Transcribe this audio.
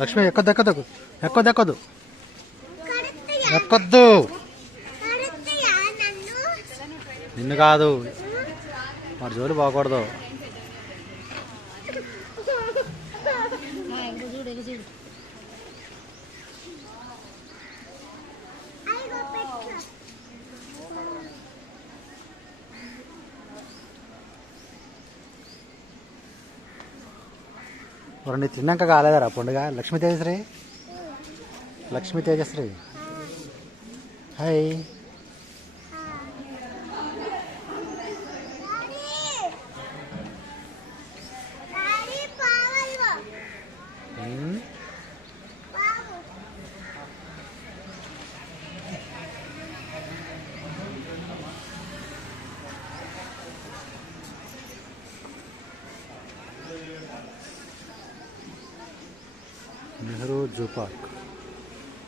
లక్ష్మి ఎక్కొద్దు ఎక్కొద్దు ఎక్కొద్దు ఎక్కొద్దు ఎక్కొద్దు. నిన్ను కాదు, మరి జోలు బాగకూడదు. నీ తిన్నాక కాలేదరా పండుగ? Lakshmi Tejasri, Lakshmi Tejasri hi. Nehru zoo park.